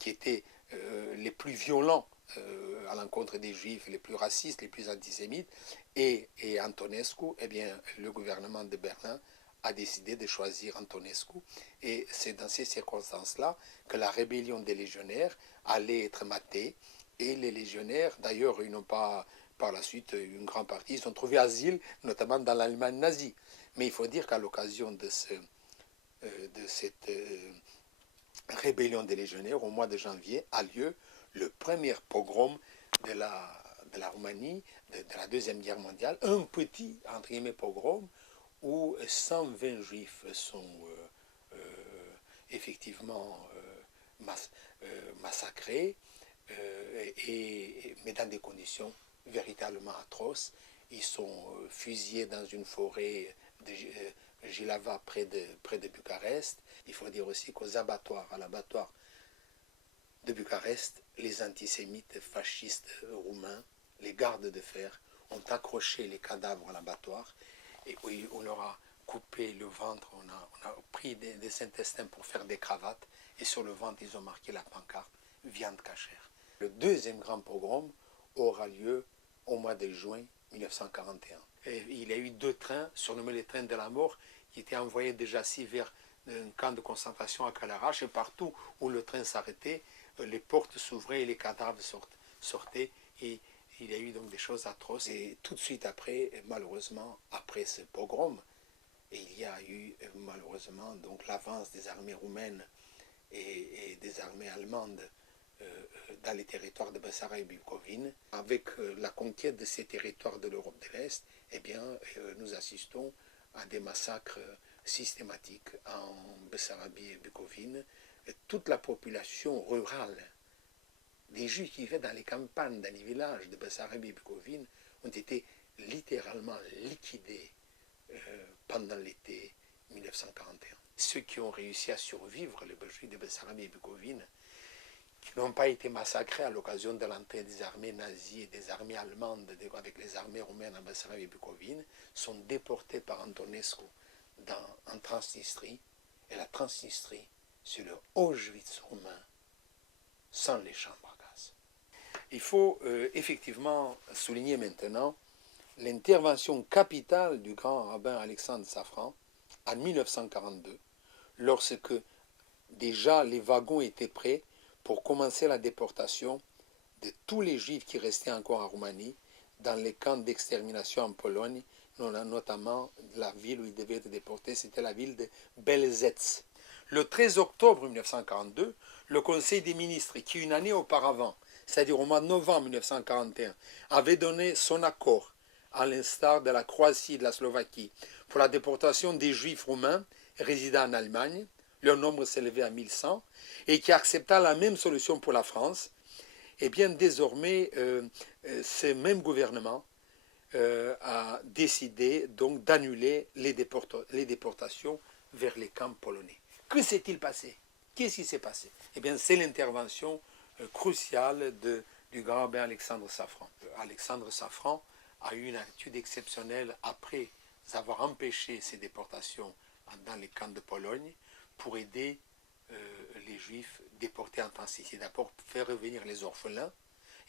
qui étaient les plus violents à l'encontre des Juifs, les plus racistes, les plus antisémites, et Antonescu, eh bien, le gouvernement de Berlin a décidé de choisir Antonescu. Et c'est dans ces circonstances-là que la rébellion des légionnaires allait être matée. Et les légionnaires, d'ailleurs, ils n'ont pas, par la suite, une grande partie, ils ont trouvé asile, notamment dans l'Allemagne nazie. Mais il faut dire qu'à l'occasion de cette rébellion des légionnaires, au mois de janvier, a lieu le premier pogrom de la Roumanie, de la Deuxième Guerre mondiale, un petit, entre guillemets, pogrom, où 120 juifs sont effectivement massacrés, mais dans des conditions véritablement atroces. Ils sont fusillés dans une forêt de Jilava près de Bucarest. Il faut dire aussi qu'aux abattoirs, à l'abattoir de Bucarest, les antisémites fascistes roumains, les gardes de fer, ont accroché les cadavres à l'abattoir et on leur a coupé le ventre, on a pris des intestins pour faire des cravates et sur le ventre ils ont marqué la pancarte « viande cachère ». Le deuxième grand pogrom aura lieu au mois de juin 1941. Et il y a eu 2 trains, surnommés les trains de la mort, qui étaient envoyés de Jassy vers un camp de concentration à Kalarache, et partout où le train s'arrêtait, les portes s'ouvraient et les cadavres sortaient, et il y a eu donc des choses atroces. Et tout de suite après, malheureusement, après ce pogrom, il y a eu malheureusement donc l'avance des armées roumaines et des armées allemandes dans les territoires de Bessarabie-Bukovine. Avec la conquête de ces territoires de l'Europe de l'Est, eh bien, nous assistons à des massacres systématiques en Bessarabie-Bukovine. Toute la population rurale, des Juifs qui vivaient dans les campagnes, dans les villages de Bessarabie-Bukovine, ont été littéralement liquidés pendant l'été 1941. Ceux qui ont réussi à survivre, les Juifs de Bessarabie-Bukovine, qui n'ont pas été massacrés à l'occasion de l'entrée des armées nazies et des armées allemandes avec les armées roumaines en Bessarabie-Bukovine, sont déportés par Antonescu en Transnistrie. Et la Transnistrie, c'est le Auschwitz roumain sans les chambres à gaz. Il faut effectivement souligner maintenant l'intervention capitale du grand rabbin Alexandre Safran en 1942, lorsque déjà les wagons étaient prêts pour commencer la déportation de tous les Juifs qui restaient encore en Roumanie dans les camps d'extermination en Pologne, notamment la ville où ils devaient être déportés, c'était la ville de Belzec. Le 13 octobre 1942, le Conseil des ministres, qui une année auparavant, c'est-à-dire au mois de novembre 1941, avait donné son accord, à l'instar de la Croatie et de la Slovaquie, pour la déportation des Juifs roumains résidant en Allemagne, leur nombre s'élevait à 1100, et qui accepta la même solution pour la France, et bien désormais, ce même gouvernement a décidé donc d'annuler les déportations vers les camps polonais. Que s'est-il passé? Qu'est-ce qui s'est passé? Eh bien, c'est l'intervention cruciale du grand rabbin Alexandre Safran. Alexandre Safran a eu une attitude exceptionnelle après avoir empêché ces déportations dans les camps de Pologne pour aider les Juifs déportés en Transnistrie. D'abord, faire revenir les orphelins,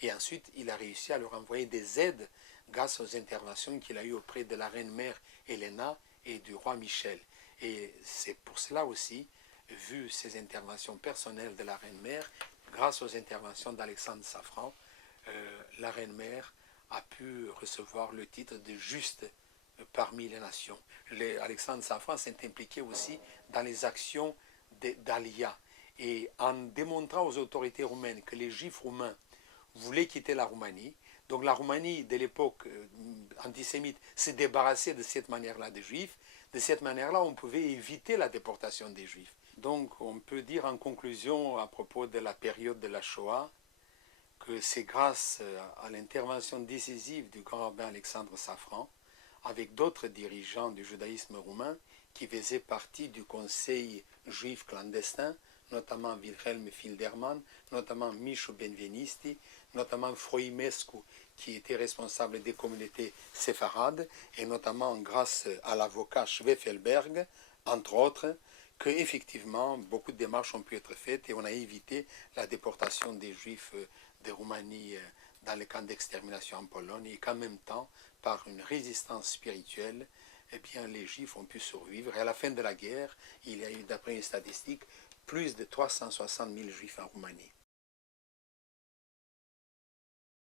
et ensuite, il a réussi à leur envoyer des aides grâce aux interventions qu'il a eues auprès de la reine-mère Helena et du roi Michel. Et c'est pour cela aussi, vu ces interventions personnelles de la reine-mère, grâce aux interventions d'Alexandre Safran, la reine-mère a pu recevoir le titre de juste parmi les nations. Alexandre Safran s'est impliqué aussi dans les actions d'Alia. Et en démontrant aux autorités roumaines que les Juifs roumains voulaient quitter la Roumanie, donc la Roumanie de l'époque antisémite s'est débarrassée de cette manière-là des Juifs, de cette manière-là on pouvait éviter la déportation des Juifs. Donc on peut dire en conclusion à propos de la période de la Shoah que c'est grâce à l'intervention décisive du grand rabbin Alexandre Safran, avec d'autres dirigeants du judaïsme roumain qui faisaient partie du conseil juif clandestin, notamment Wilhelm Filderman, notamment Michu Benvenisti, notamment Froimescu, qui était responsable des communautés séfarades, et notamment grâce à l'avocat Schwefelberg, entre autres, qu'effectivement, beaucoup de démarches ont pu être faites et on a évité la déportation des Juifs de Roumanie dans les camps d'extermination en Pologne et qu'en même temps, par une résistance spirituelle, eh bien, les Juifs ont pu survivre. Et à la fin de la guerre, il y a eu, d'après les statistiques, plus de 360 000 Juifs en Roumanie.